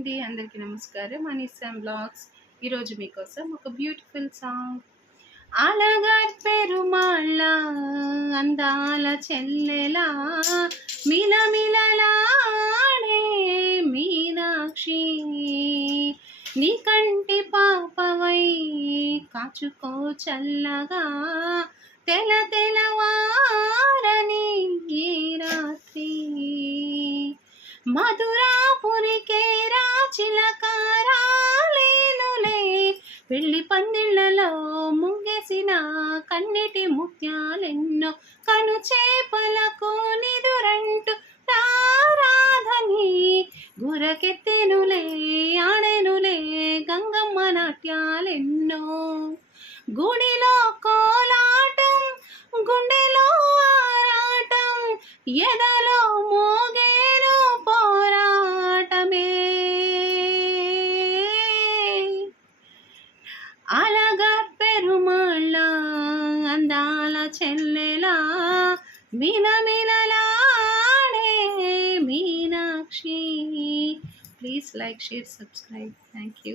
అండి, అందరికీ నమస్కారం. మనీసం బ్లాగ్స్ ఈరోజు మీకోసం ఒక బ్యూటిఫుల్ సాంగ్. అలగర్ పెరుమాళ్ళ అందాల చెల్లెలా మిలమిలలాడే మీనాక్షి, నీ కంటి పాపవై కాచుకో చల్లగా తెల తెలవారని ఈ రాత్రి. మధురాపురికే రాచిలకారాలేనులే, పెళ్లి పందిళ్లలో ముంగేసిన కన్నెటి ముత్యాలెన్నో, కను చేపలకు నిదురంటూ రారాధని గురకెత్తెనులే, ఆడెనులే గంగమ్మ నాట్యాలెన్నో. గుడిలో కోలాటం, గుండెలో ఆరాటం, ఎదలో మోగేను పోరాటమే. అలగర్ పెరుమాళ్ళ అందాల చెల్లెలా మిలమిలలాడే Meenakshi. Please like, share, subscribe. Thank you.